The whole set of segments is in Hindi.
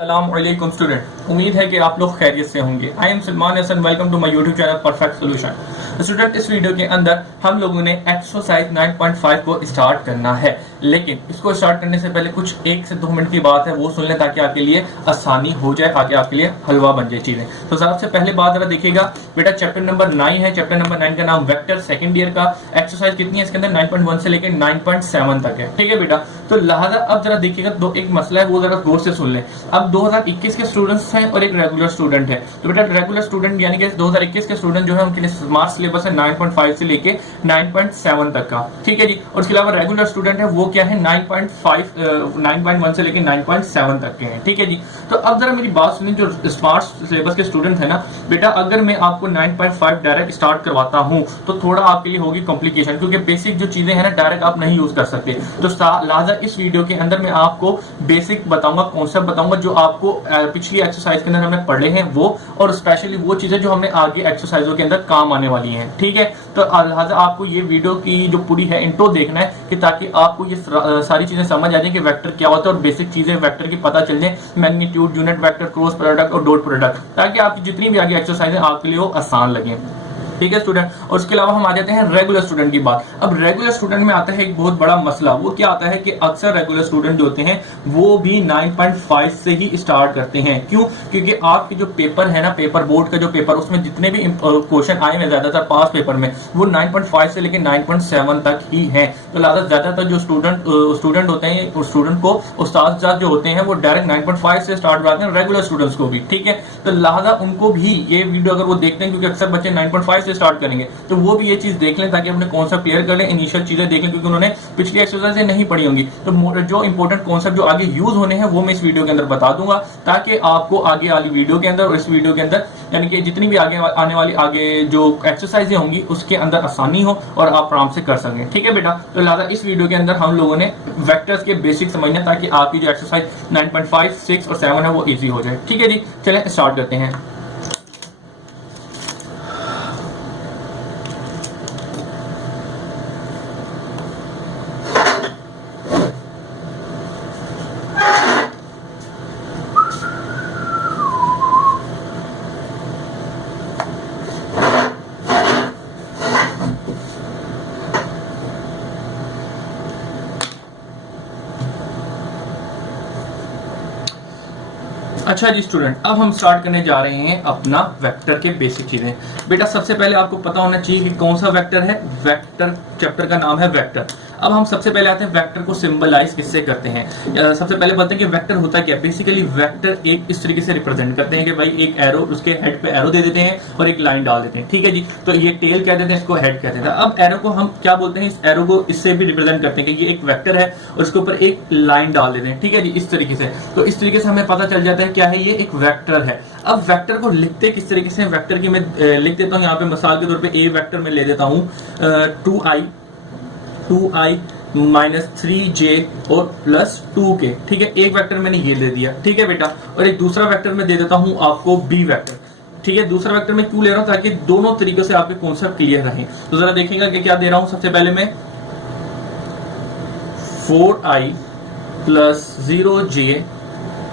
अस्सलामुअलैकुम स्टूडेंट, उम्मीद है कि आप लोग खैरियत से होंगे। I am Salman Hasan, welcome to my YouTube channel perfect solution. Student, इस वीडियो के अंदर हम लोगों ने एक्सरसाइज 9.5 को स्टार्ट करना है, लेकिन इसको स्टार्ट करने से पहले कुछ 1 से 2 मिनट की बात है वो सुन लें ताकि आपके लिए आसानी हो जाए, आगे आपके लिए हलवा बन जाए चीजें। तो सबसे पहले बात जरा देखिएगा बेटा, चैप्टर नंबर 9 है। चैप्टर नंबर 9 का नाम वेक्टर, सेकंड ईयर का। एक्सरसाइज कितनी है इसके अंदर? 9.1 से लेकर 9.7 तक है, ठीक है बेटा। तो लिहाजा अब जरा देखिएगा, दो एक मसला है वो जरा गौर से सुन लें। अब 2021 के स्टूडेंट्स हैं और एक रेगुलर स्टूडेंट है। तो बेटा रेगुलर स्टूडेंट यानी कि 2021 के स्टूडेंट जो है उनके लिए स्मार्ट सिलेबस है 9.5 से लेके 9.7 तक का, ठीक है जी। और उसके अलावा रेगुलर स्टूडेंट है वो क्या है 9.1 से लेके 9.7 तक के हैं, ठीक है जी। तो अब जरा मेरी बात सुनिए, जो स्मार्ट सिलेबस के स्टूडेंट है ना बेटा, अगर मैं आपको 9.5 डायरेक्ट स्टार्ट करवाता हूं तो थोड़ा आपके लिए होगी कॉम्प्लिकेशन, क्योंकि बेसिक जो चीजें हैं ना डायरेक्ट आप नहीं यूज कर सकते। तो लिहाजा इस वीडियो के अंदर मैं आपको बेसिक बताऊंगा, कॉन्सेप्ट बताऊंगा जो आपको पिछली एक्सरसाइज के अंदर हमने पढ़े हैं वो, और स्पेशली वो चीजें जो हमने आगे एक्सरसाइजों के अंदर काम आने वाली हैं, ठीक है। तो लिहाजा आपको ये वीडियो की जो पूरी है इंट्रो देखना है कि ताकि आपको ये सारी चीजें समझ आ जाए कि वेक्टर क्या होता है और बेसिक चीजें वेक्टर की पता चल जाए, magnitude, unit vector, cross product और डॉट प्रोडक्ट, ताकि आपकी जितनी भी आगे एक्सरसाइज है आपके लिए वो आसान लगे, ठीक है स्टूडेंट। और उसके अलावा हम आ जाते हैं रेगुलर स्टूडेंट की बात। अब रेगुलर स्टूडेंट में आता है एक बहुत बड़ा मसला, वो क्या आता है कि अक्सर रेगुलर स्टूडेंट जो होते हैं वो भी 9.5 से ही स्टार्ट करते हैं। क्यों? क्योंकि आपके जो पेपर है ना, पेपर बोर्ड का जो पेपर, उसमें जितने भी क्वेश्चन आए हैं ज्यादातर 5 पेपर में वो 9.5 से लेकर 9.7 तक ही है। तो लिहाजा ज्यादातर जो स्टूडेंट होते हैं, स्टूडेंट को उस्ताद जो होते हैं वो डायरेक्ट 9.5 से स्टार्ट कराते हैं, रेगुलर स्टूडेंट्स को भी, ठीक है। तो लिहाजा उनको भी ये वीडियो अगर वो देखते हैं, क्योंकि अक्सर बच्चे 9.5 स्टार्ट करेंगे, तो वो भी ये चीज देख लें ताकि अपने कॉन्सेप्ट क्लियर कर लें, इनिशियल चीजें देख लें, क्योंकि उन्होंने पिछली एक्सरसाइज नहीं पढ़ी होंगी। तो जो इंपॉर्टेंट कॉन्सेप्ट जो आगे यूज होने हैं वो मैं इस वीडियो के अंदर बता दूंगा, ताकि आपको आगे वाली वीडियो के अंदर और इस वीडियो के अंदर यानी कि जितनी भी आगे आने वाली आगे जो एक्सरसाइजें होंगी उसके अंदर आसानी हो और आप आराम से कर सकें, ठीक है बेटा। तो लिहाजा इस वीडियो के अंदर हम लोगों ने वेक्टर्स के बेसिक समझने ताकि आपकी जो एक्सरसाइज 9.5, 6 और 7 है वो इजी हो जाए, ठीक है जी। चलें स्टार्ट करते हैं। अच्छा जी स्टूडेंट, अब हम स्टार्ट करने जा रहे हैं अपना वेक्टर के बेसिक चीजें। बेटा सबसे पहले आपको पता होना चाहिए कि कौन सा वेक्टर है। वेक्टर चैप्टर का नाम है वेक्टर। अब हम सबसे पहले आते हैं वेक्टर को सिंबलाइज किससे करते हैं। सबसे पहले बोलते हैं कि वेक्टर होता क्या। बेसिकली वेक्टर एक इस तरीके से रिप्रेजेंट करते हैं कि भाई एक एरो, उसके हेड पे एरो दे देते हैं और एक लाइन डाल देते हैं, ठीक है जी। तो ये टेल कह देते हैं, इसको हेड कहते हैं। अब एरो को हम क्या बोलते हैं, इस एरो को इससे भी रिप्रेजेंट करते हैं कि ये एक वेक्टर है और इसके ऊपर एक लाइन डाल देते हैं, ठीक है जी, इस तरीके से। तो इस तरीके से हमें पता चल जाता है क्या है, ये एक वेक्टर है। अब वेक्टर को लिखते किस तरीके से, वेक्टर की मैं लिख देता हूं यहाँ पे मिसाल के तौर पे ए वेक्टर में ले देता हूं 2i माइनस 3j और प्लस 2k, ठीक है। एक वेक्टर मैंने ये ले दिया, ठीक है बेटा। और एक दूसरा वेक्टर मैं दे देता हूं आपको b वेक्टर, ठीक है। दूसरा वेक्टर मैं क्यों ले रहा हूं, ताकि दोनों तरीकों से आपके कॉन्सेप्ट क्लियर रहें। तो जरा देखिएगा कि क्या दे रहा हूं। सबसे पहले मैं 4i plus 0j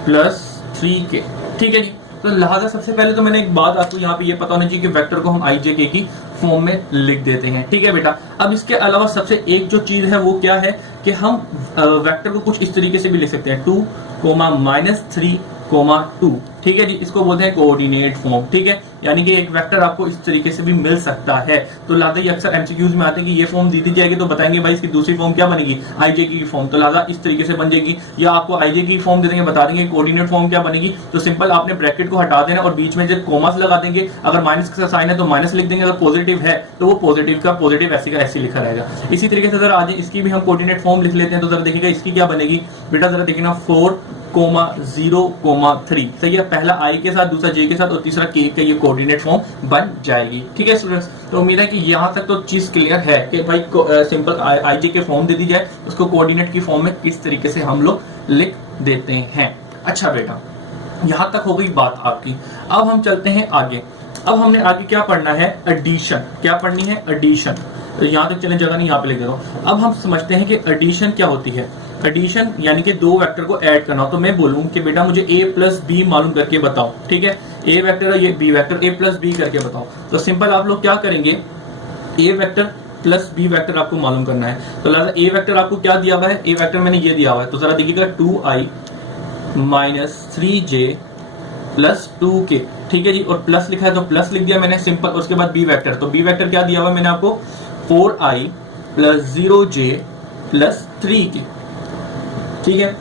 plus 3k, ठीक है जी। तो लिहाजा सबसे पहले तो मैंने एक बात आपको यहाँ पे ये पता होना चाहिए कि वेक्टर को हम i j k की फॉर्म में लिख देते हैं, ठीक है बेटा। अब इसके अलावा सबसे एक जो चीज है वो क्या है कि हम वेक्टर को कुछ इस तरीके से भी लिख सकते हैं 2, -3, 2, ठीक है जी। इसको बोलते हैं कोऑर्डिनेट फॉर्म, ठीक है। यानी कि एक वेक्टर आपको इस तरीके से भी मिल सकता है। तो लिहाजा ये अक्सर एमसीक्यूज में आते हैं कि ये फॉर्म दी जाएगी तो बताएंगे भाई इसकी दूसरी फॉर्म क्या बनेगी, आईजे की फॉर्म। तो लिहाजा इस तरीके से बन जाएगी, या आपको आईजे की फॉर्म दे देंगे, बता देंगे कोऑर्डिनेट फॉर्म क्या बनेगी। तो सिंपल आपने ब्रैकेट को हटा देना और बीच में जब कॉमास लगा देंगे, अगर माइनस का साइन है तो माइनस लिख देंगे, अगर पॉजिटिव है तो वो पॉजिटिव का पॉजिटिव, ऐसी का ऐसी लिखा रहेगा। इसी तरीके से जरा आज इसकी भी हम कोऑर्डिनेट फॉर्म लिख लेते हैं। तो जरा देखिएगा इसकी क्या बनेगी बेटा, जरा देखिए ना 4,0,3, सही है। पहला आई के साथ, दूसरा जे के साथ और तीसरा के का ये कोऑर्डिनेट फॉर्म बन जाएगी, ठीक है स्टूडेंट्स। तो उम्मीद है कि यहाँ तक तो चीज क्लियर है कि भाई सिंपल आई जे के फॉर्म दे दी जाए, उसको कोऑर्डिनेट की फॉर्म में किस तरीके से हम लोग लिख देते हैं। अच्छा बेटा, यहाँ तक हो गई बात आपकी। अब हम चलते हैं आगे। अब हमने आगे क्या पढ़ना है, एडिशन। क्या पढ़नी है, एडिशन। यहाँ तक चले, जगह नहीं यहाँ पे लिख देता हूँ। अब हम समझते हैं कि एडिशन क्या होती है। एडिशन यानी कि दो वेक्टर को ऐड करना हो, तो मैं बोलूं कि बेटा मुझे a प्लस बी मालूम करके बताओ, ठीक है, a वेक्टर है ये b vector, a plus B करके बताओ। तो सिंपल आप लोग क्या करेंगे, a vector plus B vector आपको मालूम करना है। तो लिहाजा a वेक्टर आपको क्या दिया हुआ है, a वेक्टर मैंने ये दिया हुआ है, तो जरा देखिएगा 2i minus 3j plus 2k, ठीक है जी, और प्लस लिखा है तो प्लस लिख दिया मैंने सिंपल। उसके बाद बी वेक्टर, तो बी वेक्टर क्या दिया हुआ है मैंने आपको 4i plus 0j plus 3k, ठीक है।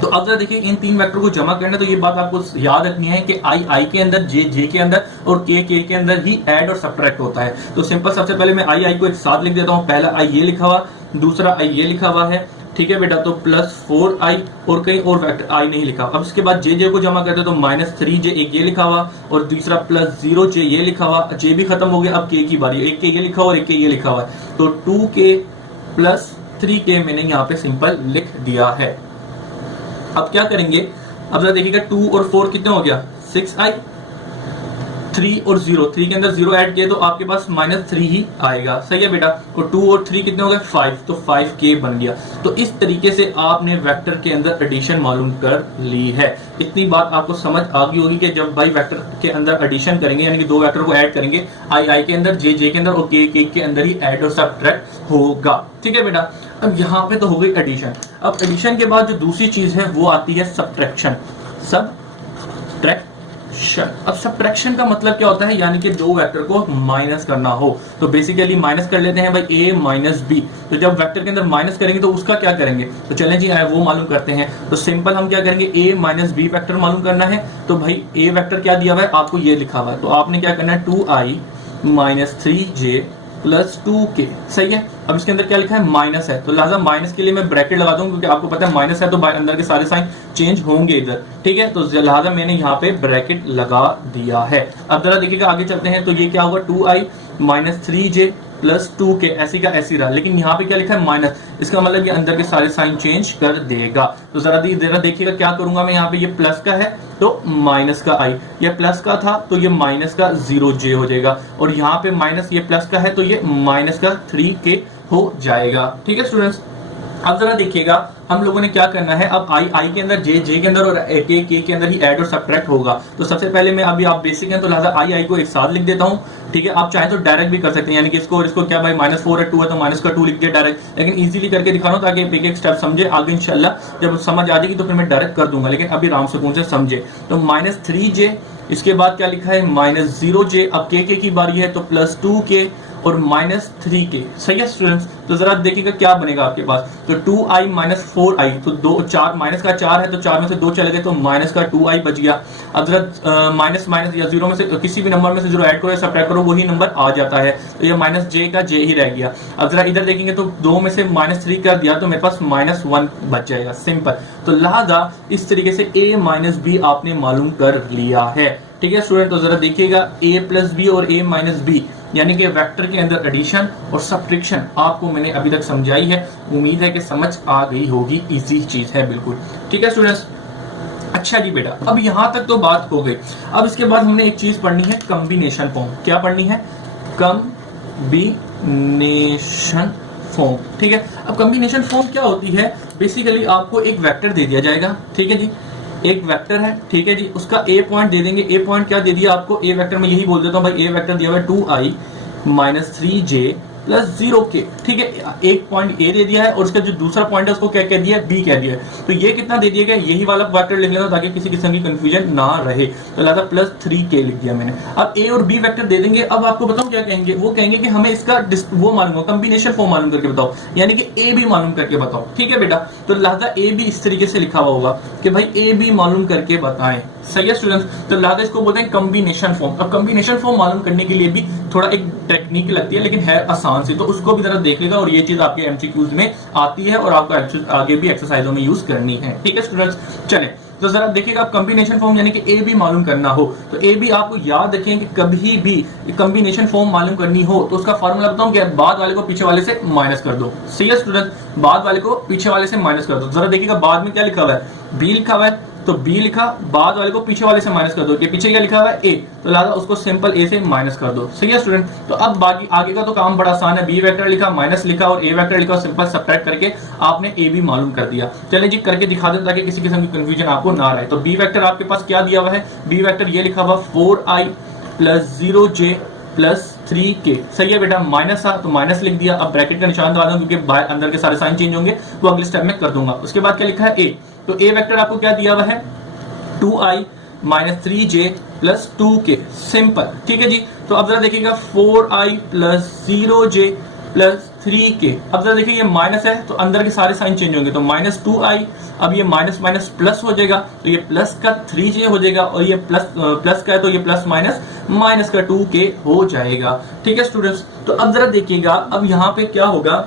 तो अब जरा देखिए इन तीन वेक्टर को जमा करना है, तो ये बात आपको याद रखनी है कि आई के अंदर, जे के अंदर और के के अंदर ही ऐड और सब्ट्रैक्ट होता है। तो सिंपल सबसे पहले मैं आई को एक साथ लिख देता हूं, पहला आई ये लिखा हुआ, दूसरा आई ये लिखा हुआ है, ठीक है बेटा, तो प्लस 4i और कहीं और वेक्टर आई नहीं लिखा। अब इसके बाद जे को जमा करते तो माइनस 3j एक ये लिखा हुआ और दूसरा प्लस 0j ये लिखा हुआ, जे भी खत्म हो गया, अब के की बारी, एक के ये लिखा हुआ और एक के ये लिखा हुआ है, तो 2k प्लस 3k मैंने यहाँ पे सिंपल लिख दिया है। अब क्या करेंगे, अब जरा देखिएगा 2 और 4 कितने हो गया 6i, 3 और 0, 3 के अंदर 0 ऐड किए तो आपके पास माइनस 3 ही आएगा, सही है बेटा। और 2 और 3 कितने हो गए 5, तो 5k बन गया। तो इस तरीके से आपने वेक्टर के अंदर एडिशन मालूम कर ली है। इतनी बात आपको समझ आ गई होगी कि जब भाई वेक्टर के अंदर एडिशन करेंगे यानी कि दो वेक्टर को ऐड करेंगे, आई के अंदर, जे के अंदर और के के अंदर ही ऐड और सब्ट्रैक्ट होगा, ठीक है बेटा। अब यहाँ पे तो हो गई एडिशन। अब एडिशन के बाद जो दूसरी चीज है वो आती है सब्ट्रैक्शन। सब्ट्रैक्शन, अब सब्ट्रैक्शन का मतलब क्या होता है, यानी कि दो वेक्टर को माइनस करना हो। तो बेसिकली माइनस कर लेते हैं भाई a माइनस बी। तो जब वेक्टर के अंदर माइनस करेंगे तो उसका क्या करेंगे, तो चलें जी वो मालूम करते हैं। तो सिंपल हम क्या करेंगे, a माइनस बी वेक्टर मालूम करना है। तो भाई a वेक्टर क्या दिया हुआ है, आपको ये लिखा हुआ है, तो आपने क्या करना है 2i minus 3j plus 2k, सही है। अब इसके अंदर क्या लिखा है, माइनस है, तो लिहाजा माइनस के लिए मैं ब्रैकेट लगा दूं क्योंकि आपको पता है माइनस है तो अंदर के सारे साइन चेंज होंगे इधर, ठीक है। तो लिहाजा मैंने यहाँ पे ब्रैकेट लगा दिया है। अब जरा देखिएगा आगे चलते हैं, तो ये क्या होगा 2i minus 3j plus 2k, ऐसी का ऐसी रहा, लेकिन यहाँ पे क्या लिखा है माइनस, इसका मतलब ये अंदर के सारे साइन चेंज कर देगा। तो जरा देखिएगा क्या करूंगा मैं, यहाँ पे ये प्लस का है तो माइनस का i, ये प्लस का था तो ये माइनस का 0j हो जाएगा, और यहाँ पे माइनस ये प्लस का है तो ये माइनस का 3k हो जाएगा, ठीक है स्टूडेंट्स। अब जरा देखिएगा हम लोगों ने क्या करना है, अब आई के अंदर, जे के अंदर और के अंदर ही ऐड और सब्ट्रैक्ट होगा। तो सबसे पहले मैं, अभी आप बेसिक हैं तो लिहाजा आई को एक साथ लिख देता हूं, ठीक है। आप चाहे तो डायरेक्ट भी कर सकते हैं, यानी कि इसको और इसको क्या भाई माइनस 4 है 2 है तो माइनस का 2 लिख दिया डायरेक्ट, लेकिन इजीली करके दिखा रहा हूं ताकि एक एक स्टेप समझे। आगे इंशाल्लाह जब समझ आ जाएगी तो फिर मैं डायरेक्ट कर दूंगा, लेकिन अभी आराम सुकून से समझे। तो माइनस 3j, इसके बाद क्या लिखा है माइनस 0j, अब के की बारी है तो प्लस 2k और माइनस 3k, सही है स्टूडेंट्स। तो जरा देखिएगा क्या बनेगा आपके पास, तो 2i माइनस 4i, तो 4 माइनस का 4 है तो 4 में से 2 चले गए तो माइनस का 2i बच गया। अब जरा माइनस माइनस या 0 में से किसी भी नंबर में से 0 ऐड करो या सब्ट्रैक्ट करो वही नंबर आ जाता है, तो ये माइनस j का j ही रह गया। अब जरा इधर देखेंगे तो 2 में से माइनस 3 कर दिया तो मेरे पास माइनस 1 बच जाएगा, सिंपल। तो लिहाजा इस तरीके से a माइनस बी आपने मालूम कर लिया है, ठीक है स्टूडेंट। तो जरा देखिएगा a प्लस बी और a माइनस बी यानी कि वेक्टर के अंदर एडिशन और सब्ट्रैक्शन आपको मैंने अभी तक समझाई है। उम्मीद है कि समझ आ गई होगी, इजी चीज है बिल्कुल, ठीक है स्टूडेंट्स। अच्छा जी बेटा, अब यहां तक तो बात हो गई। अब इसके बाद हमने एक चीज पढ़नी है, कॉम्बिनेशन फॉर्म। क्या पढ़नी है, कॉम्बिनेशन फॉर्म, ठीक है। अब कॉम्बिनेशन फॉर्म क्या होती है, बेसिकली आपको एक वेक्टर दे दिया जाएगा, ठीक है जी, एक वेक्टर है, ठीक है जी, उसका ए पॉइंट दे देंगे। ए पॉइंट क्या दे दिया आपको, ए वेक्टर में यही बोल देता हूं भाई, ए वेक्टर दिया हुआ है 2i minus 3j plus 0k, ठीक है। एक पॉइंट ए दे दिया है और उसका जो दूसरा पॉइंट है उसको क्या कह दिया है, बी कह दिया है। तो ये कितना दे दिया गया, यही वाला वेक्टर लिख लेना ताकि किसी किस्म की कंफ्यूजन ना रहे। तो लिहाजा प्लस 3k लिख दिया मैंने। अब ए और बी वेक्टर दे देंगे। अब आपको बताऊं क्या कहेंगे, वो कहेंगे कि हमें इसका वो मालूम हो, कॉम्बिनेशन फॉर्म मालूम करके बताओ, यानी कि ए बी मालूम करके बताओ, ठीक है बेटा। तो लिहाजा ए बी इस तरीके से लिखा हुआ होगा कि भाई ए बी मालूम करके बताएं, सही है स्टूडेंट्स। तो लिहाजा इसको बोलते हैं कॉम्बिनेशन फॉर्म। अब कॉम्बिनेशन फॉर्म मालूम करने के लिए भी थोड़ा एक टेक्निक लगती है, लेकिन है आसान सी, तो उसको भी जरा देख लेगा। और ये चीज आपके एमसीक्यूज में आती है और आपको आगे भी एक्सरसाइजों में यूज करनी है, ठीक है स्टूडेंट्स। चले तो जरा देखिएगा, आप कॉम्बिनेशन फॉर्म यानी कि ए बी मालूम करना हो तो ए बी आपको याद रखें कि कभी भी कॉम्बिनेशन फॉर्म मालूम करनी हो तो उसका फार्मूला बताऊं क्या, बाद वाले को पीछे वाले से माइनस कर दो, सही है स्टूडेंट। बाद वाले को पीछे वाले से माइनस कर दो। जरा देखिएगा बाद में क्या लिखा हुआ है, बी लिखा हुआ है, तो b लिखा, बाद वाले को पीछे वाले से माइनस कर दो, कि पीछे क्या लिखा हुआ है a, तो लिहाजा उसको सिंपल a से माइनस कर दो। सही है स्टूडेंट। तो अब बाकी आगे का तो काम बड़ा आसान है, b वेक्टर लिखा, माइनस लिखा और a वेक्टर लिखा, सिंपल सब्ट्रैक्ट करके आपने a भी मालूम कर दिया। चलिए जी करके दिखा दें ताकि किसी किस्म की कंफ्यूजन आपको ना रहे। तो b वेक्टर आपके पास क्या दिया हुआ है, b वेक्टर ये लिखा हुआ 4i plus 0j plus 3k। सही है बेटा, माइनस था तो माइनस लिख दिया। अब ब्रैकेट का निशान दबा दूं क्योंकि बाहर अंदर के सारे साइन चेंज होंगे, वो अगले स्टेप में कर दूंगा। उसके बाद क्या लिखा है a, तो a वेक्टर आपको क्या दिया हुआ है 2i minus 3j plus 2k, simple. ठीक है जी। तो अब जरा देखिएगा 4i plus 0j plus 3k। अब जरा देखिए ये माइनस है तो अंदर के सारे साइन चेंज होंगे, तो माइनस 2i, अब ये माइनस माइनस प्लस हो जाएगा, तो ये प्लस का 3j हो जाएगा, और ये प्लस का है तो ये प्लस माइनस माइनस का 2k हो जाएगा। ठीक है स्टूडेंट्स। तो अब जरा देखिएगा, अब यहाँ पे क्या होगा,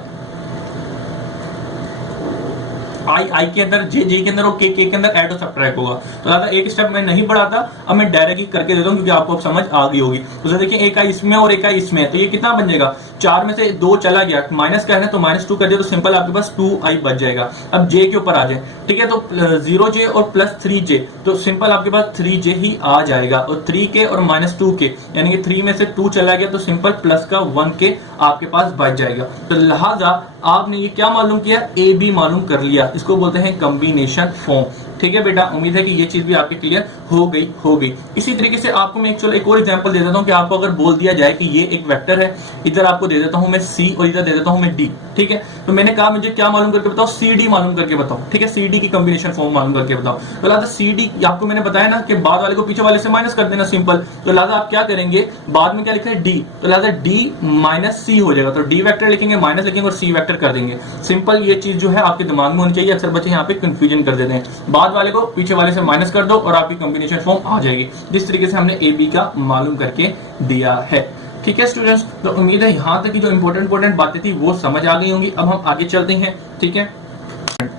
आई के अंदर जे के अंदर और के के अंदर ऐड और सब्ट्रैक्ट होगा। तो ज्यादा एक स्टेप मैं नहीं बढ़ाता, अब मैं डायरेक्ट ही करके देता हूँ क्योंकि आपको अब समझ आ गई होगी। तो देखिए एक आई इसमें और एक आई इसमें, तो ये कितना बन जाएगा, 4 में से 2 चला गया, माइनस का है ना तो -2 कर दिया, तो सिंपल आपके पास 2i बच जाएगा। अब जे के ऊपर आ जाए, ठीक है, तो 0j और प्लस 3j, तो सिंपल आपके पास 3j ही आ जाएगा, और 3k और -2k, यानी कि 3 में से 2 चला गया तो सिंपल प्लस का 1k आपके पास बच जाएगा। तो लिहाजा आपने ये क्या मालूम किया, ए बी मालूम कर लिया, इसको बोलते हैं कॉम्बिनेशन फॉर्म। ठीक है बेटा, उम्मीद है कि ये चीज भी आपके क्लियर हो गई। इसी तरीके से आपको मैं एक और एग्जांपल दे देता हूं कि आपको अगर बोल दिया जाए कि ये एक वेक्टर है, इधर आपको दे देता हूं मैं सी और इधर दे देता हूं मैं डी। ठीक है, तो मैंने कहा मुझे क्या मालूम करके बताओ, सी डी मालूम करके बताओ। ठीक है, सी डी की कॉम्बिनेशन फॉर्म मालूम करके बताओ। तो लिहाजा सी डी आपको मैंने बताया ना कि बाद वाले को पीछे वाले से माइनस कर देना, सिंपल। तो लिहाजा आप क्या करेंगे, बाद में क्या लिखा है डी, तो लिहाजा डी माइनस सी हो जाएगा, तो डी वेक्टर लिखेंगे, माइनस लिखेंगे और सी वेक्टर कर देंगे। सिंपल ये चीज जो है आपके दिमाग में होनी चाहिए। अक्सर बच्चे यहाँ पे कंफ्यूजन कर देते हैं, बाद वाले को पीछे वाले से माइनस कर दो और आपकी कॉम्बिनेशन फॉर्म आ जाएगी, जिस तरीके से हमने ए बी का मालूम करके दिया है। ठीक है स्टूडेंट्स, तो उम्मीद है यहाँ तक की जो इंपॉर्टेंट बातें थी वो समझ आ गई होंगी। अब हम आगे चलते हैं। ठीक है,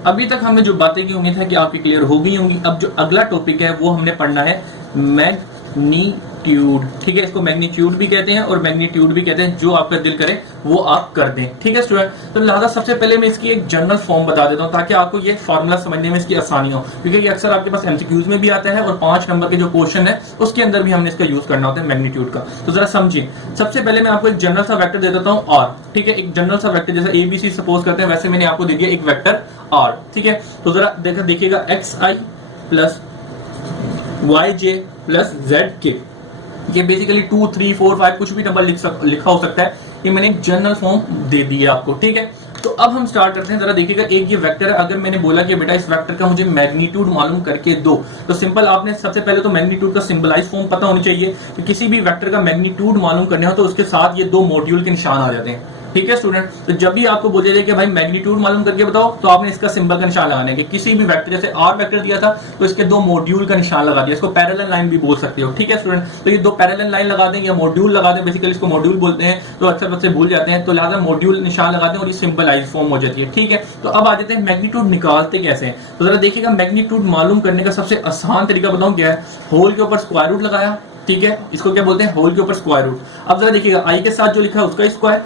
अभी तक हमने जो बातें की उम्मीद है कि आपकी क्लियर हो गई होंगी। अब जो अगला टॉपिक है वो हमने पढ़ना है मैग्नीट्यूड। ठीक है, इसको मैग्नीट्यूड भी कहते हैं और मैग्नीट्यूड भी कहते हैं, जो आपका दिल करे वो आप कर दें। ठीक है स्टूडेंट, तो लिहाजा सबसे पहले मैं इसकी एक जनरल फॉर्म बता देता हूं ताकि आपको ये फार्मूला समझने में इसकी आसानी हो, क्योंकि ये अक्सर आपके पास एमसीक्यूज में भी आता है और 5 नंबर के जो क्वेश्चन है उसके अंदर भी हमने इसका यूज करना होता है मैग्नीट्यूड का। तो जरा समझिए, सबसे पहले मैं आपको एक जनरल सा वेक्टर दे देता हूं आर। ठीक है, एक जनरल सा वेक्टर जैसे एबीसी सपोज करते हैं, वैसे मैंने आपको दे दिया एक वेक्टर आर। ठीक है, तो जरा देखिएगा एक्स आई प्लस वाई जे प्लस जेड के, ये बेसिकली 2 3 4 5 कुछ भी नंबर लिखा हो सकता है, ये मैंने एक जनरल फॉर्म दे दी है आपको। ठीक है, तो अब हम स्टार्ट करते हैं। जरा देखिएगा, एक ये वेक्टर है, अगर मैंने बोला कि बेटा इस वेक्टर का मुझे मैग्नीट्यूड मालूम करके दो, तो सिंपल आपने सबसे पहले तो मैग्नीट्यूड का सिंबलाइज फॉर्म पता होनी चाहिए। तो किसी भी वेक्टर का मैग्नीट्यूड मालूम करने हो तो उसके साथ ये 2 मॉड्यूल के निशान आ जाते हैं। ठीक है स्टूडेंट, तो जब भी आपको बोले जाए कि भाई मैग्नीट्यूड मालूम करके बताओ, तो आपने इसका सिंबल का निशान लगाना है। कि किसी भी वेक्टर, जैसे आर वेक्टर दिया था तो इसके 2 मॉड्यूल का निशान लगा दिया, इसको पैरेलल लाइन भी बोल सकते हो। ठीक है स्टूडेंट, तो ये 2 पैरेलल लाइन लगा दें या मॉड्यूल लगा दें, बेसिकली इसको मॉड्यूल बोलते हैं, तो अक्सर बच्चे भूल जाते हैं, तो लिहाजा मॉड्यूल निशान लगा दें और ये सिंबलाइज फॉर्म हो जाती है। ठीक है, तो अब आ जाते हैं मैग्नीट्यूड निकालते कैसे हैं। तो जरा देखिएगा, मैग्नीट्यूड मालूम करने का सबसे आसान तरीका बताऊं क्या है, होल के ऊपर स्क्वायर रूट लगाया। ठीक है, इसको क्या बोलते हैं, होल के ऊपर स्क्वायर रूट। अब जरा देखिएगा, आई के साथ जो लिखा है उसका स्क्वायर,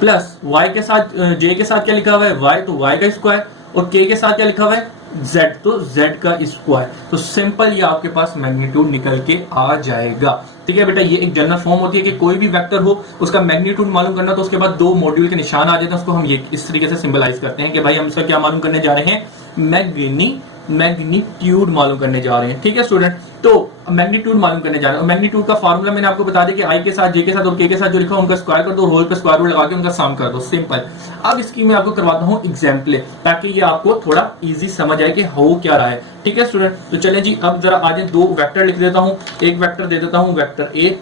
प्लस y के साथ j के साथ क्या लिखा हुआ है y, तो y का स्क्वायर, और k के साथ क्या लिखा हुआ है z, तो z का स्क्वायर। तो सिंपल ये आपके पास मैग्नीट्यूड निकल के आ जाएगा। ठीक है बेटा, ये एक जनरल फॉर्म होती है कि कोई भी वेक्टर हो उसका मैग्नीट्यूड मालूम करना, तो उसके बाद 2 मॉड्यूल के निशान आ जाते हैं, उसको हम ये इस तरीके से सिंबलाइज करते हैं कि भाई हम इसका क्या मालूम करने जा रहे हैं, मैग्नीट्यूड मालूम करने जा रहे हैं। ठीक है स्टूडेंट, तो मैग्नीट्यूड मालूम करने जा रहे हैं। मैग्नीट्यूड का फार्मूला मैंने आपको बता दिया कि आई के साथ, जे के साथ और के साथ जो लिखा उनका स्क्वायर कर दो, होल पे स्क्वायर रूट लगा के उनका सम कर दो, सिंपल। अब इसकी मैं आपको करवाता हूं एग्जाम्पल, ताकि ये आपको थोड़ा इजी समझ आए कि हो क्या रहा है। ठीक है स्टूडेंट, तो चलें जी, अब जरा आज 2 वेक्टर लिख देता हूं। एक वेक्टर दे देता हूं वेक्टर ए।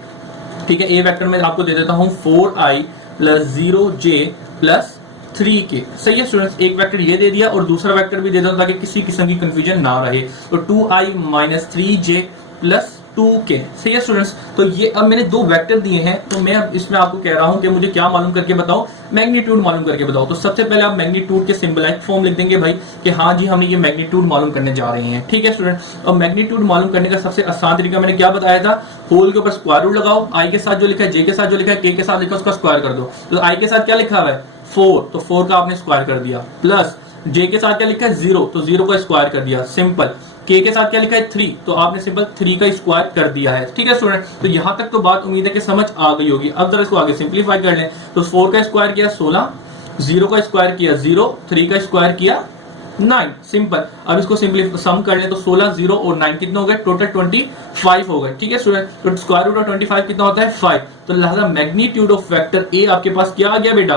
ठीक है, ए वेक्टर में आपको दे देता हूं 4i plus 0j plus 3k। सही है स्टूडेंट्स, एक वेक्टर ये दे दिया और दूसरा वेक्टर भी दे दिया ताकि किसी किस्म की कंफ्यूजन ना रहे। तो 2i minus 3j plus 2k। सही है स्टूडेंट्स, तो ये अब मैंने 2 वेक्टर दिए हैं, तो मैं अब इसमें आपको कह रहा हूं कि मुझे क्या मालूम करके बताओ, मैग्नीट्यूड मालूम करके बताओ। तो सबसे पहले आप मैग्नीट्यूड के सिंबलाइज फॉर्म लिख देंगे भाई कि हाँ जी हमने ये मैग्नीट्यूड मालूम करने जा रहे हैं। ठीक है स्टूडेंट, और मैग्नीट्यूड मालूम करने का सबसे आसान तरीका मैंने क्या बताया था, होल के ऊपर स्क्वायर रूट लगाओ, आई के साथ जो लिखा है, जे के साथ जो लिखा है, के के साथ लिखा है, उसका स्क्वायर कर दो। तो आई के साथ क्या लिखा हुआ है 4, तो 4 का आपने स्क्वायर कर दिया, प्लस जे के साथ क्या लिखा है 0, तो 0 का स्क्वायर कर दिया, सिंपल। k के साथ क्या लिखा है 3, तो आपने सिंपल 3 का स्क्वायर कर दिया है। ठीक है स्टूडेंट, तो यहां तक तो बात उम्मीद है कि समझ आ गई होगी। अब जरा इसको आगे सिंप्लीफाई कर लें, तो 4 का स्क्वायर किया 16, 0 का स्क्वायर किया 0, 3 का स्क्वायर किया 9, सिंपल। अब इसको सिंपली सम कर लें तो 16, 0 और 9 कितने हो गए, टोटल 25 हो गए। ठीक है स्टूडेंट, तो स्क्वायर रूट ऑफ 25 कितना होता है 5, तो लिहाजा मैग्नीट्यूड ऑफ वेक्टर ए आपके पास क्या आ गया बेटा,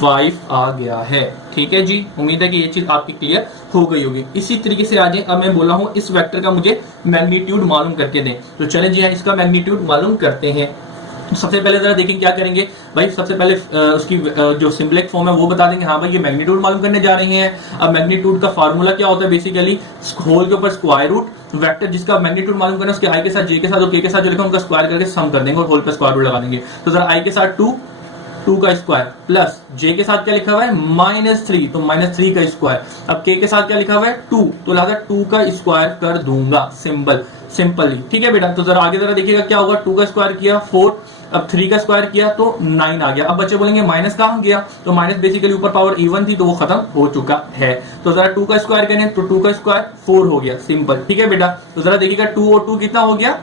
5 आ गया है। ठीक है जी, उम्मीद है कि ये चीज आपकी क्लियर हो गई होगी। इसी तरीके से आगे अब मैं बोला हूं इस वेक्टर का मुझे मैग्नीट्यूड मालूम करके दें, तो चलें जी इसका मैग्नीट्यूड मालूम करते हैं। तो सबसे पहले जरा देखें क्या करेंगे भाई, सबसे पहले उसकी जो सिंपलेक्स फॉर्म है वो बता देंगे। हाँ भाई ये मैग्नीट्यूड मालूम करने जा रहे हैं। अब मैग्नीट्यूड का फार्मूला क्या होता है, बेसिकली होल के ऊपर स्क्वायर रूट, वेक्टर जिसका मैग्नीट्यूड मालूम करना है उसके आई के साथ, जे के साथ और के साथ जो लिखा उनका स्क्वायर करके सम कर देंगे और होल पे स्क्वायर रूट लगा देंगे। तो जरा आई के साथ 2 का स्क्वायर प्लस जे के साथ क्या लिखा हुआ है -3, तो -3 का स्क्वायर। अब के के साथ क्या लिखा हुआ है 2, तो लिहाजा 2 का स्क्वायर कर दूंगा सिंपली। ठीक है बेटा, तो जरा आगे जरा देखिएगा क्या होगा, 2 का स्क्वायर किया 4, अब 3 का स्क्वायर किया तो 9 आ गया। अब बच्चे बोलेंगे माइनस कहां गया, तो माइनस बेसिकली ऊपर पावर इवन थी तो वो खत्म हो चुका है। तो जरा 2 का स्क्वायर करें तो 2 का स्क्वायर 4 हो गया, सिंपल। ठीक है बेटा, तो जरा देखिएगा 2 और 2 कितना हो गया,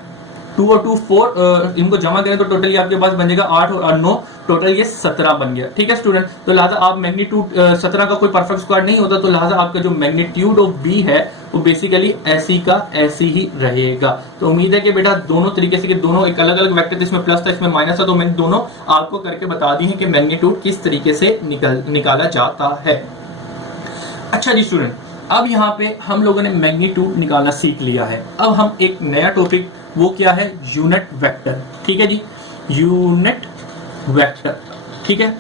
2 और 2 4, इनको जमा करें तो टोटली आपके पास बन जाएगा 8 और 9, टोटल ये 17 बन गया। ठीक है स्टूडेंट, तो लिहाजा आप मैग्नीट्यूड 17 का कोई परफेक्ट स्क्वायर नहीं होता, तो लिहाजा आपका जो मैग्नीट्यूड ऑफ बी है वो बेसिकली ऐसी का ऐसी ही रहेगा। तो उम्मीद है कि बेटा दोनों तरीके से, कि दोनों एक अलग अलग वेक्टर, इसमें प्लस था इसमें माइनस था, तो मैंने दोनों आपको करके बता दी है कि मैग्नीट्यूड किस तरीके से निकाला जाता है। अच्छा जी स्टूडेंट, अब यहाँ पे हम लोगों ने मैग्नीट्यूड निकालना सीख लिया है। अब हम एक नया टॉपिक, वो क्या है, यूनिट वेक्टर। ठीक है जी, यूनिट वेक्टर। ठीक है,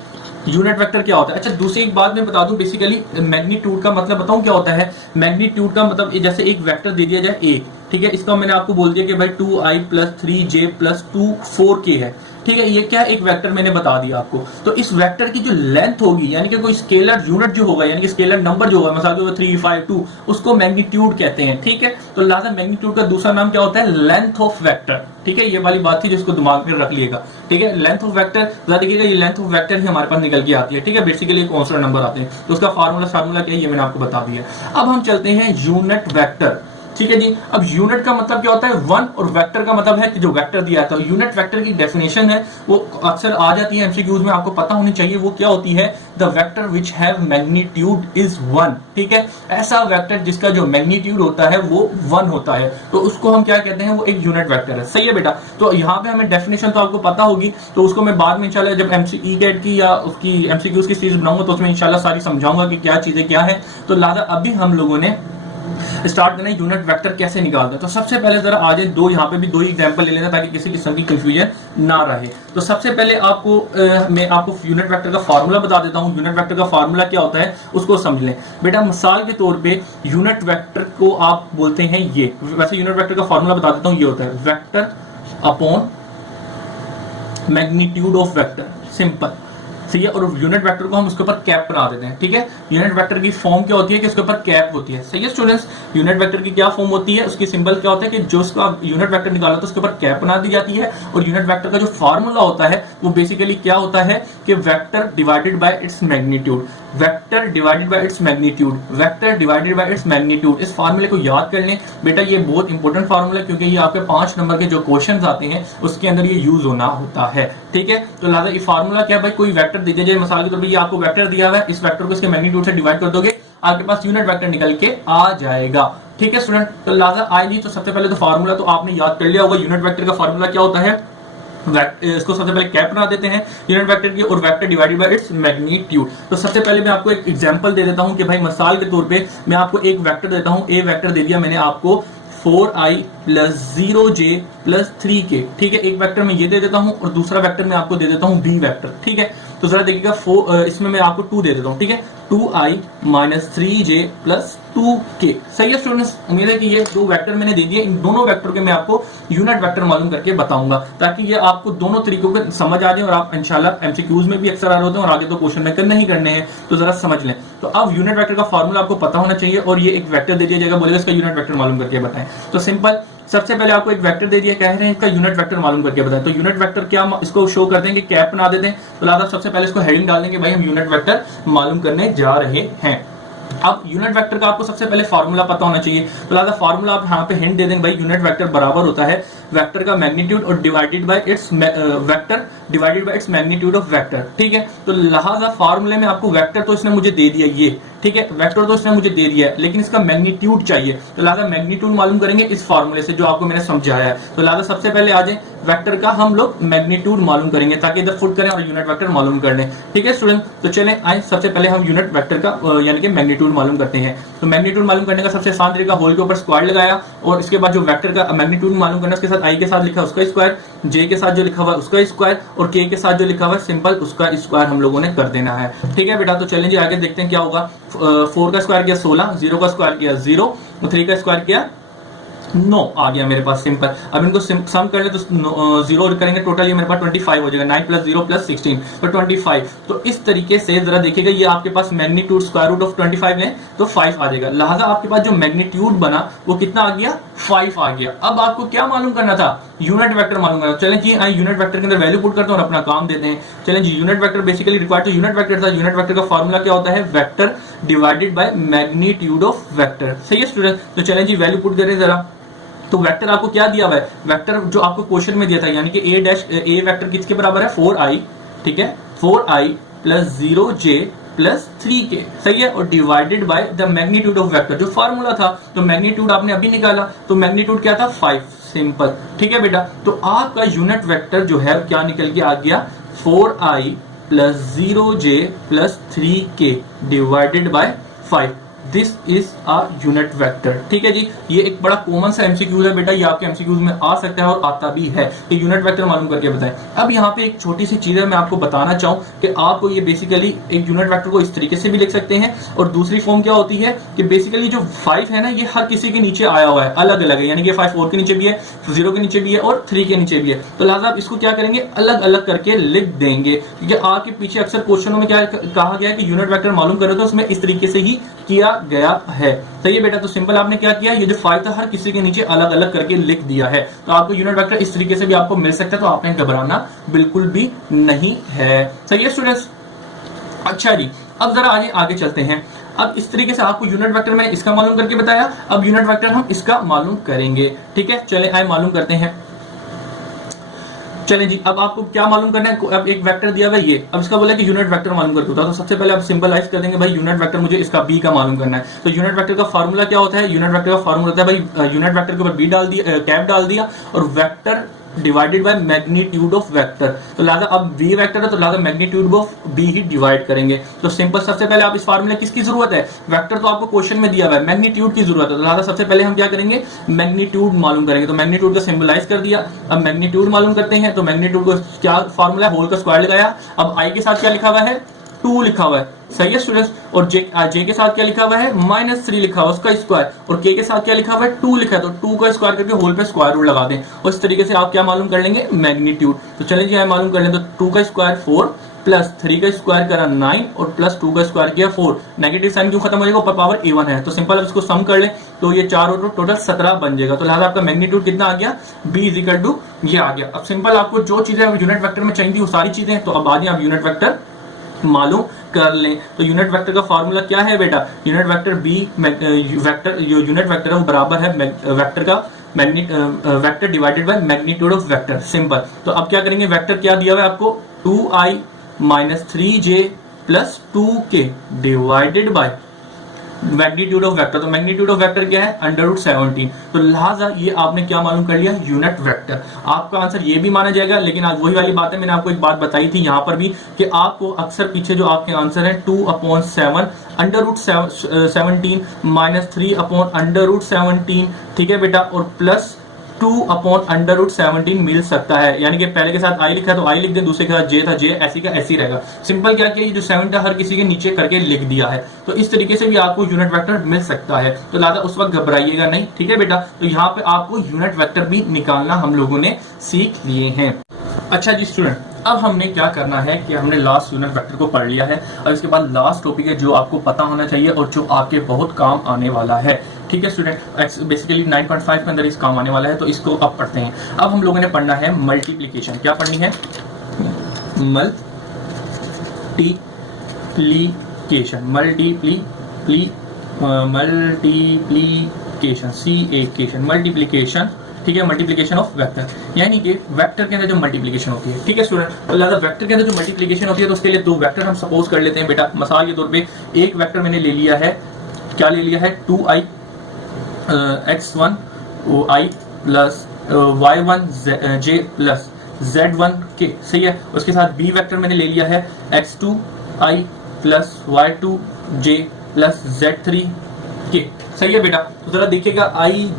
यूनिट वेक्टर क्या होता है। अच्छा दूसरी एक बात मैं बता दूं, बेसिकली मैग्नीट्यूड का मतलब बताऊं क्या होता है। मैग्नीट्यूड का मतलब जैसे एक वेक्टर दे दिया जाए ए, ठीक है, इसका मैंने आपको बोल दिया कि भाई 2i + 3j + 2 4k है। ठीक है, ये क्या एक वेक्टर मैंने बता दिया आपको। तो इस वेक्टर की जो लेंथ होगी, यानी कि कोई स्केलर यूनिट जो होगा, यानी कि स्केलर नंबर जो होगा, मिसाल के 3 5 2, उसको मैग्नीट्यूड कहते हैं। ठीक है, तो लिहाजा मैग्नीट्यूड का दूसरा नाम क्या होता है, लेंथ ऑफ वेक्टर। ठीक है, ये वाली बात थी जिसको दिमाग में रख लिएगा। ठीक है, लेंथ ऑफ वेक्टर, देखिएगा ये लेंथ ऑफ वेक्टर ही हमारे पास निकल के आती है। ठीक है, बेसिकली कॉन्स्टेंट नंबर आते हैं, तो उसका फार्मूला क्या है ये मैंने आपको बता दिया। अब हम चलते हैं यूनिट वेक्टर। ठीक है जी, अब यूनिट का मतलब क्या होता है 1, और वेक्टर का मतलब है कि जो वेक्टर दिया था। यूनिट वेक्टर की डेफिनेशन है वो अक्सर आ जाती है एमसीक्यूज में, आपको पता होनी चाहिए। वो क्या होती है, the vector which have magnitude is 1। ठीक है, ऐसा वेक्टर जिसका जो मैग्नीट्यूड होता है वो 1 होता है, तो उसको हम क्या कहते हैं, वो एक यूनिट वेक्टर है। सही है बेटा, तो यहाँ पे हमें डेफिनेशन तो आपको पता होगी, तो उसको मैं बाद में इंशाल्लाह जब ECAT की या उसकी एमसीक्यूज की सीरीज बनाऊंगा तो उसमें इंशाल्लाह सारी समझाऊंगा कि क्या चीजें क्या है। तो लिहाजा अभी हम लोगों ने स्टार्ट करना है यूनिट वेक्टर कैसे निकालते हैं। तो सबसे पहले जरा आ जाए यहाँ पे भी 2 एग्जांपल ले लेना ताकि किसी किस्म की कंफ्यूजन ना रहे। तो सबसे पहले मैं आपको यूनिट वेक्टर का फार्मूला बता देता हूँ। यूनिट वेक्टर का फार्मूला क्या होता है उसको समझ लें बेटा। मिसाल के तौर पे यूनिट वेक्टर को आप बोलते हैं ये, वैसे यूनिट वेक्टर का फार्मूला बता देता हूँ, ये होता है vector upon magnitude of vector, simple. ठीक है, और यूनिट वेक्टर को हम उसके ऊपर कैप बना देते हैं। ठीक है, यूनिट वेक्टर की फॉर्म क्या होती है कि उसके ऊपर कैप होती है। सही है स्टूडेंट्स, यूनिट वेक्टर की क्या फॉर्म होती है, उसकी सिंबल क्या होता है कि जो उसका यूनिट वेक्टर निकाला तो उसके ऊपर कैप बना दी जाती है। और यूनिट वेक्टर का जो फार्मूला होता है वो बेसिकली क्या होता है कि vector divided bye its magnitude, vector divided bye its magnitude, vector divided bye its magnitude. इस फार्मूले को याद कर लें बेटा, ये बहुत इंपॉर्टेंट फार्मूला है क्योंकि ये आपके 5 नंबर के जो क्वेश्चंस आते हैं उसके अंदर ये यूज होना होता है। ठीक है, तो लिहाजा ये फार्मूला क्या है भाई, कोई वेक्टर दे दीजिए, मिसाल के तौर पर ये आपको वेक्टर दिया हुआ है, इस वेक्टर को इसके मैग्नीट्यूड से डिवाइड कर दोगे, आपके पास यूनिट वेक्टर निकल के आ जाएगा। ठीक है स्टूडेंट, तो लिहाजा आएगी, तो सबसे पहले तो फार्मूला तो आपने याद कर लिया होगा। यूनिट वेक्टर का फार्मूला क्या होता है, इसको सबसे पहले कैप बना देते हैं यूनिट वेक्टर की, और vector divided bye its magnitude. तो सबसे पहले मैं आपको एक एग्जांपल दे देता हूं कि भाई मिसाल के तौर पे मैं आपको एक वेक्टर देता हूं, ए वेक्टर दे दिया मैंने आपको 4i + 0j + 3k। ठीक है, एक वेक्टर मैं ये दे देता हूं और दूसरा वेक्टर मैं आपको दे देता हूं बी वेक्टर। ठीक है, तो जरा देखिएगा इसमें मैं आपको 2 दे देता हूं। ठीक है, 2i - 3j + 2k। सही है स्टूडेंट्स, उम्मीद है कि ये 2 वेक्टर मैंने दे दिए। इन दोनों वेक्टर के मैं आपको यूनिट वेक्टर मालूम करके बताऊंगा ताकि ये आपको दोनों तरीकों के समझ आ जाए और आप इंशाल्लाह एमसीक्यूज में भी अक्सर आ रहे होते हैं और आगे तो क्वेश्चन में करने ही करने हैं, तो जरा समझ लें। तो अब यूनिट वेक्टर का फार्मूला आपको पता होना चाहिए और ये एक वेक्टर दे दिया जाएगा, बोलेगा इसका यूनिट वेक्टर मालूम करके बताएं। तो सिंपल, सबसे पहले आपको एक वेक्टर दे दिया, कह रहे हैं इसका यूनिट वेक्टर मालूम करके बताएं। तो यूनिट वेक्टर क्या, इसको शो करते हैं कि कैप बना देते हैं। तो लिहाजा सबसे पहले इसको हेडिंग डाल देंगे, भाई हम यूनिट वेक्टर मालूम करने जा रहे हैं। अब यूनिट वेक्टर का आपको सबसे पहले फार्मूला पता होना चाहिए, तो लिहाजा फार्मूला आप यहाँ पे हिंट दे देंगे भाई यूनिट वेक्टर बराबर होता है वेक्टर का मैग्नीट्यूड और divided by it's vector divided bye its magnitude of vector. ठीक है, तो लिहाजा फार्मूले में आपको वेक्टर तो इसने मुझे दे दिया ये, ठीक है, वेक्टर तो इसने मुझे दे दिया है, लेकिन इसका मैग्नीट्यूड चाहिए, तो लिहाजा मैग्नीट्यूड मालूम करेंगे इस फार्मूले से जो आपको मैंने समझाया है। तो लिहाजा सबसे पहले आ जाए वेक्टर का हम लोग मैग्नीट्यूड मालूम करेंगे ताकि इधर फुट करें और यूनिट वेक्टर मालूम कर लें। ठीक है स्टूडेंट, तो चलें आए सबसे पहले हम यूनिट वेक्टर का यानी कि मैग्नीट्यूड मालूम करते हैं। तो मैग्नीट्यूड मालूम करने का सबसे आसान तरीका होल के ऊपर स्क्वायर लगाया और इसके बाद जो वेक्टर का मैग्नीट्यूड मालूम करना उसके साथ आई के साथ लिखा उसका स्क्वायर, जे के साथ जो लिखा हुआ उसका स्क्वायर और के के साथ जो लिखा हुआ सिंपल उसका स्क्वायर हम लोगों ने कर देना है। ठीक है बेटा, तो चलें जी आगे देखते हैं क्या होगा। 4 का स्क्वायर किया 16, 0 का स्क्वायर किया 0, 3 का स्क्वायर किया 9 आ गया मेरे पास सिंपल। अब इनको सम कर ले तो 0 करेंगे टोटल ये मेरे पास 25 हो जाएगा, 9 प्लस 0 प्लस 16 तो 25। तो इस तरीके से जरा देखिएगा ये आपके पास मैग्नीट्यूड स्क्वायर रूट ऑफ 25 लें तो 5 आ जाएगा। लिहाजा आपके पास जो मैग्नीट्यूड बना वो कितना आ गया 5 आ गया। अब आपको क्या मालूम करना था, यूनिट वेक्टर मालूम करना। चलें जी यूनिट वेक्टर के अंदर वैल्यू पुट करते हैं और अपना काम देते हैं। चलें जी यूनिट वेक्टर बेसिकली रिक्वायर्ड तो यूनिट वेक्टर था, यूनिट वेक्टर का फॉर्मूला क्या होता है vector divided by magnitude of vector. सही है स्टूडेंट, तो चलें जी वैल्यू पुट करें जरा। तो वेक्टर आपको क्या दिया हुआ है, वेक्टर जो आपको क्वेश्चन में दिया था यानी कि ए वेक्टर किसके बराबर है 4i, ठीक है 4i plus 0j plus 3k, सही है, और divided by the magnitude of vector जो फार्मूला था। तो मैग्नीट्यूड आपने अभी निकाला तो मैग्नीट्यूड क्या था 5 सिंपल। ठीक है बेटा, तो आपका यूनिट वेक्टर जो है क्या निकल के आ गया 4i plus 0j plus 3k divided by 5। This is a unit vector. ठीक है जी, ये एक बड़ा कॉमन सा एमसीक्यूज है बेटा, ये आपके एमसीक्यूज में आ सकता है और आता भी है कि यूनिट वेक्टर मालूम करके बताएं। अब यहाँ पे एक छोटी सी चीज है मैं आपको बताना चाहूँ कि आपको ये बेसिकली एक यूनिट वेक्टर को इस तरीके से भी लिख सकते हैं और दूसरी फॉर्म क्या होती है कि बेसिकली जो 5 है ना ये हर किसी के नीचे आया हुआ है, अलग अलग है, यानी कि 5 4 के नीचे भी है, 0 के नीचे भी है और 3 के नीचे भी है। तो लिहाजा आप इसको क्या करेंगे अलग अलग करके लिख देंगे, क्योंकि आपके पीछे अक्सर क्वेश्चनों में क्या कहा गया है कि यूनिट वेक्टर मालूम करो तो उसमें इस तरीके से ही किया गया है। सही है बेटा, तो सिंपल आपने क्या किया ये जो 5 था हर किसी के नीचे अलग अलग करके लिख दिया है। तो आपको यूनिट वेक्टर इस तरीके से भी आपको मिल सकता है, तो आपने घबराना बिल्कुल भी नहीं है। सही है स्टूडेंट्स, अच्छा जी अब जरा आगे चलते हैं। अब इस तरीके से आपको यूनिट वेक्टर मैंने इसका मालूम करके बताया, अब यूनिट वेक्टर हम इसका मालूम करेंगे। ठीक है, चले आए मालूम करते हैं। चलें जी, अब आपको क्या मालूम करना है, अब एक वेक्टर दिया हुआ है ये, अब इसका बोला कि यूनिट वेक्टर मालूम करके होता है। तो सबसे पहले आप सिंपलाइज कर देंगे भाई यूनिट वेक्टर मुझे इसका बी का मालूम करना है। तो यूनिट वेक्टर का फार्मूला क्या होता है, यूनिट वेक्टर का फार्मूला होता है भाई यूनिट वेक्टर के ऊपर बी डाल दिया, कैप डाल दिया और vector divided by magnitude of vector. तो लिहाजा अब बी वेक्टर है तो लिहाजा मैग्नीट्यूड ऑफ बी ही डिवाइड करेंगे। तो सिंपल सबसे पहले आप इस फार्मूले किसकी जरूरत है, वेक्टर तो आपको क्वेश्चन में दिया हुआ है, मैग्नीट्यूड की जरूरत है। तो लिहाजा सबसे पहले हम क्या करेंगे मैग्नीट्यूड मालूम करेंगे। तो मैग्नीट्यूड का सिंबलाइज कर दिया, अब मैग्नीट्यूड मालूम करते हैं। तो मैग्नीट्यूड को क्या फार्मूला है होल का स्क्वायर लगाया, अब आई के साथ क्या लिखा हुआ है 2 लिखा हुआ है। सही है स्टूडेंट्स, और जे के साथ क्या लिखा हुआ है -3 लिखा हुआ है उसका स्क्वायर, और के के साथ क्या लिखा हुआ है 2 लिखा है, तो 2 का स्क्वायर करके होल पे स्क्वायर रूट लगा दें और इस तरीके से आप क्या मालूम कर लेंगे मैग्नीट्यूड। तो चलिए जी मालूम कर लें, तो 2 का स्क्वायर 4 प्लस 3 का स्क्वायर करा 9 और प्लस 2 का स्क्वायर किया 4, नेगेटिव साइन क्यों खत्म हो जाएगा ऊपर पावर a1 है, तो सिंपल अब इसको सम कर लें तो ये 4 और टोटल 17 बन जाएगा। तो लिहाजा आपका मैग्नीट्यूड कितना आ गया b इक्वल टू ये आ गया। अब सिंपल आपको जो चीजें यूनिट वेक्टर में चाहिए थी वो सारी चीजें, तो अब आगे आप यूनिट वेक्टर मालूम कर लें। तो यूनिट वेक्टर का फार्मूला क्या है बेटा, यूनिट वेक्टर बी वेक्टर जो यूनिट वेक्टर है वो बराबर है वेक्टर का vector divided by magnitude of vector, simple. तो अब क्या करेंगे, वेक्टर क्या दिया हुआ है आपको 2i minus 3j plus 2k divided by magnitude of vector. तो मैग्नीट्यूड ऑफ वेक्टर क्या है √17। तो लिहाजा ये आपने क्या मालूम कर लिया यूनिट वेक्टर। आपका आंसर ये भी माना जाएगा, लेकिन आज वही वाली बात है मैंने आपको एक बात बताई थी यहाँ पर भी कि आपको अक्सर पीछे जो आपके आंसर है 2/7 √17 माइनस 3/√17, ठीक है बेटा, और प्लस 2/√17 मिल सकता है, यानी कि पहले के साथ आई लिखा तो आई लिख दें, दूसरे के साथ जे था जे, ऐसी का ऐसी रहेगा। सिंपल क्या किया, ये जो 7 था हर किसी के नीचे करके लिख दिया है। तो इस तरीके से भी आपको यूनिट वेक्टर मिल सकता है, तो लिहाजा उस वक्त घबराइएगा नहीं, ठीक है बेटा। तो यहाँ पे आपको यूनिट वेक्टर भी निकालना हम लोगों ने सीख लिए हैं। अच्छा जी स्टूडेंट, अब हमने क्या करना है कि हमने लास्ट यूनिट वेक्टर को पढ़ लिया है और इसके बाद लास्ट टॉपिक है जो आपको पता होना चाहिए और जो आपके बहुत काम आने वाला है, ठीक है स्टूडेंट। बेसिकली 9.5 के अंदर इस काम आने वाला है, तो इसको अब पढ़ते हैं। अब हम लोगों ने पढ़ना है मल्टीप्लीकेशन। क्या पढ़नी है, मल्टीप्लीकेशन, मल्टीप्लीकेशन, सीएकेशन, मल्टीप्लीकेशन, ठीक है, मल्टीप्लीकेशन ऑफ वेक्टर, यानी कि वेक्टर के अंदर जो मल्टीप्लीकेशन होती है, ठीक है स्टूडेंट। तो लिहाजा वेक्टर के अंदर जो मल्टीप्लीकेशन होती है तो उसके लिए दो वेक्टर हम सपोज कर लेते हैं बेटा। मिसाल के तौर पे एक वेक्टर मैंने ले लिया है, क्या ले लिया है, 2i x1 i plus y1 j plus z1 के, सही है। उसके साथ बी वेक्टर मैंने ले लिया है x2 i plus y2 j plus z3 के, सही है बेटा। तो जरा देखिएगा आई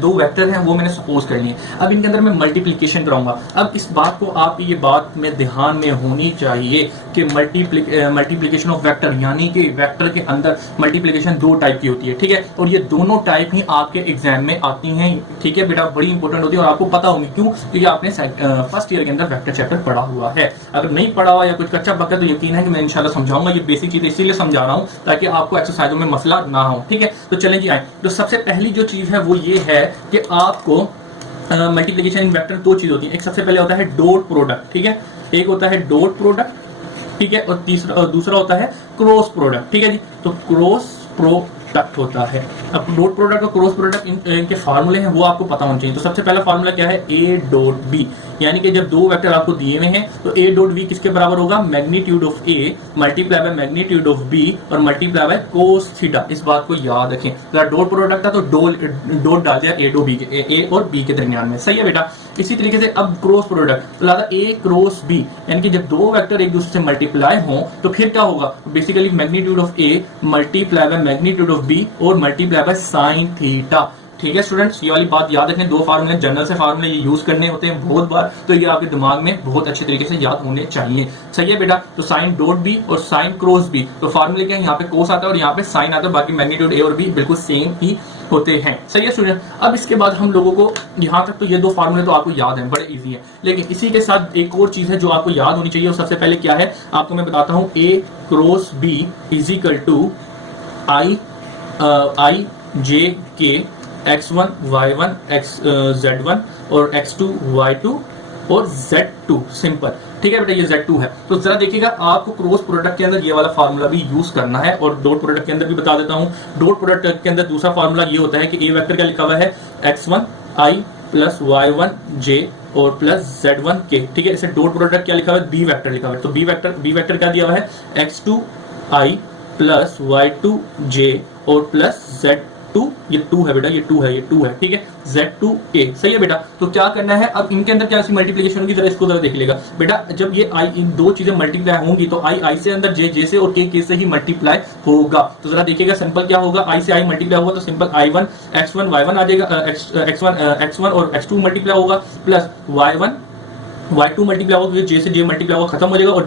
दो वेक्टर हैं वो मैंने सपोज कर लिए। अब इनके अंदर मैं मल्टीप्लिकेशन कराऊंगा। अब इस बात को आप ये बात में ध्यान में होनी चाहिए कि मल्टीप्लिकेशन ऑफ वेक्टर, यानी कि वेक्टर के अंदर मल्टीप्लिकेशन दो टाइप की होती है, ठीक है। और ये दोनों टाइप ही आपके एग्जाम में आती हैं, ठीक है बेटा, बड़ी इंपॉर्टेंट होती है और आपको पता होगी क्यों, क्योंकि आपने फर्स्ट ईयर के अंदर वेक्टर चैप्टर पढ़ा हुआ है। अगर नहीं पढ़ा हुआ या कुछ कच्चा पक्का तो यकीन है कि मैं इंशाल्लाह समझाऊंगा। ये बेसिक चीजें इसीलिए समझा रहा हूँ ताकि आपको एक्सरसाइजों में मसला ना हो, ठीक है। तो चलें जी आए। तो सबसे पहली जो चीज है वो ये है कि आपको मल्टीप्लिकेशन इन वेक्टर दो चीज होती है। एक सबसे पहले होता है डॉट प्रोडक्ट, ठीक है, एक होता है डॉट प्रोडक्ट, ठीक है, और दूसरा होता है क्रॉस प्रोडक्ट, ठीक है जी। तो क्रॉस प्रोडक्ट होता है। अब डॉट प्रोडक्ट और क्रॉस प्रोडक्ट इनके फार्मूले हैं वो आपको पता होने चाहिए। तो सबसे पहला फार्मूला क्या है, ए डॉट बी, यानी कि जब दो वेक्टर आपको दिए हुए हैं तो ए डॉट बी किसके बराबर होगा, magnitude of A multiply by magnitude of B और मल्टीप्लाई बाय कोस थीटा। इस बात को याद रखें। तो डॉट प्रोडक्ट था तो डॉट डाल दिया ए डॉट बी के, ए और बी के दरमियान में, सही है बेटा। इसी तरीके से अब क्रॉस प्रोडक्ट, तो लादा ए क्रॉस बी, यानी कि जब दो वेक्टर एक दूसरे से मल्टीप्लाई हो तो फिर क्या होगा, basically magnitude of A multiply by magnitude of B और मल्टीप्लाई बाय साइन थीटा, ठीक है स्टूडेंट्स। ये वाली बात याद रखें। दो फार्मूले जनरल से फार्मूले ये यूज करने होते हैं बहुत बार, तो ये आपके दिमाग में बहुत अच्छे तरीके से याद होने चाहिए, सही है बेटा। तो साइन डॉट बी और साइन क्रॉस बी, तो फार्मूले क्या है, यहाँ पे कोस आता है और यहाँ पे साइन आता है, बाकी मैग्नीट्यूड ए और बी बिल्कुल सेम ही होते हैं, सही है स्टूडेंट। अब इसके बाद हम लोगों को यहाँ तक तो ये दो फार्मूले तो आपको याद हैं, बड़े इजी है, लेकिन इसी के साथ एक और चीज है जो आपको याद होनी चाहिए। और सबसे पहले क्या है आपको मैं बताता हूँ, A cross B is equal to I J K x1 y1 z1 और x2 y2 और z2, सिंपल, ठीक है बेटा, ये z2 है। तो जरा देखिएगा आपको क्रॉस प्रोडक्ट के अंदर ये वाला फार्मूला भी यूज करना है और डॉट प्रोडक्ट के अंदर भी बता देता हूँ। डॉट प्रोडक्ट के अंदर दूसरा फार्मूला ये होता है कि ए वेक्टर क्या लिखा हुआ है, x1 i plus y1 j और प्लस z1 k, ठीक है। इसे डॉट प्रोडक्ट क्या लिखा हुआ है, बी वेक्टर लिखा हुआ है। तो बी वेक्टर क्या दिया हुआ है, x2 i plus y2 j और प्लस z2, ये 2 है बेटा, ये 2 है, ये 2 है, ठीक है, z2k, सही है बेटा। तो क्या करना है, अब इनके अंदर क्या सी मल्टीप्लिकेशन होगी, जरा इसको जरा देख लेगा बेटा। जब ये i इन दो चीजें मल्टीप्लाई होंगी तो i से अंदर j से और k से ही मल्टीप्लाई होगा। तो जरा देखिएगा सिंपल क्या होगा, i से i मल्टीप्लाई होगा तो सिंपल i1 x1 y1 आ जाएगा, x1 और x2 मल्टीप्लाई होगा प्लस y2 मल्टीप्लाई होगा, j से j मल्टीप्लाई होगा, खत्म हो जाएगा और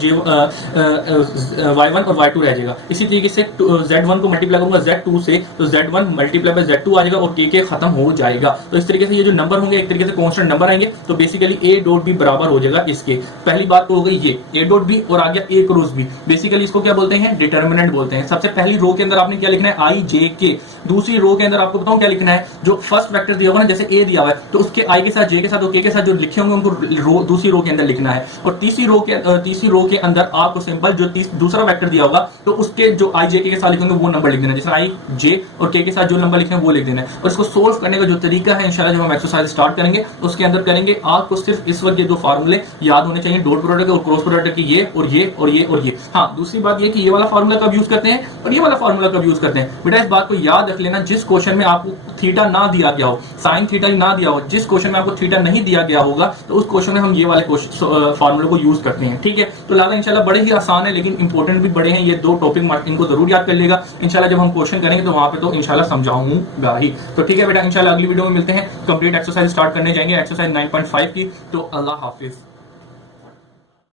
y1 और y2 रह जाएगा। इसी तरीके से z1 को मल्टीप्लाई करूंगा z2 से तो z1 मल्टीप्लाई बाय z2 आ जाएगा और k खत्म हो जाएगा। तो इस तरीके से ये जो नंबर होंगे एक तरीके से कांस्टेंट नंबर आएंगे। तो बेसिकली a डॉट बी बराबर हो जाएगा इसके, पहली बात तो हो गई ये a डॉट बी और आ गया a क्रॉस बी। बेसिकली इसको क्या बोलते हैं, डिटर्मिनेंट बोलते हैं। सबसे पहली रो के अंदर आपने क्या लिखना है, i j k। दूसरी रो के अंदर आपको बताऊं क्या लिखना है, जो फर्स्ट वेक्टर दिया होगा ना, जैसे a दिया हुआ है तो उसके i के साथ j के साथ और k के साथ जो लिखे होंगे उनको दूसरी रो के अंदर लिखना है। और तीसरी रो के अंदर आपको सिंपल जो दूसरा वेक्टर दिया होगा तो उसके जो i j के साथ लिखेंगे वो नंबर लिख देना, जैसे i j और k के साथ जो नंबर लिखे हैं वो लिख देना है। और इसको सोल्व करने का जो तरीका है इंशाल्लाह जब हम एक्सरसाइज स्टार्ट करेंगे उसके अंदर करेंगे, आपको सिर्फ इस वक्त ये दो फार्मूले याद होने चाहिए, डॉट प्रोडक्ट और क्रॉस प्रोडक्ट की, ये और ये और ये और ये। हाँ, दूसरी बात ये कि ये वाला फार्मूला कब यूज करते हैं और ये वाला फार्मूला कब यूज करते हैं बेटा, इस बात को याद रख लेना। जिस क्वेश्चन में आपको थीटा ना दिया गया हो, साइन थीटा ही ना दिया हो, जिस क्वेश्चन में आपको थीटा नहीं दिया गया होगा तो उस क्वेश्चन में हम ये वाले फार्मूले को यूज करते हैं, ठीक है। तो लादा इंशाल्लाह बड़े ही आसान है लेकिन इंपॉर्टेंट भी बड़े हैं ये दो टॉपिक, इनको जरूर याद कर लेगा। इंशाल्लाह जब हम क्वेश्चन करेंगे तो वहां पे तो इंशाल्लाह समझाऊंगा ही। तो ठीक है बेटा, इंशाल्लाह अगली वीडियो में मिलते हैं, कंप्लीट एक्सरसाइज स्टार्ट करने जाएंगे, एक्सरसाइज 9.5 की। तो अल्लाह हाफिज।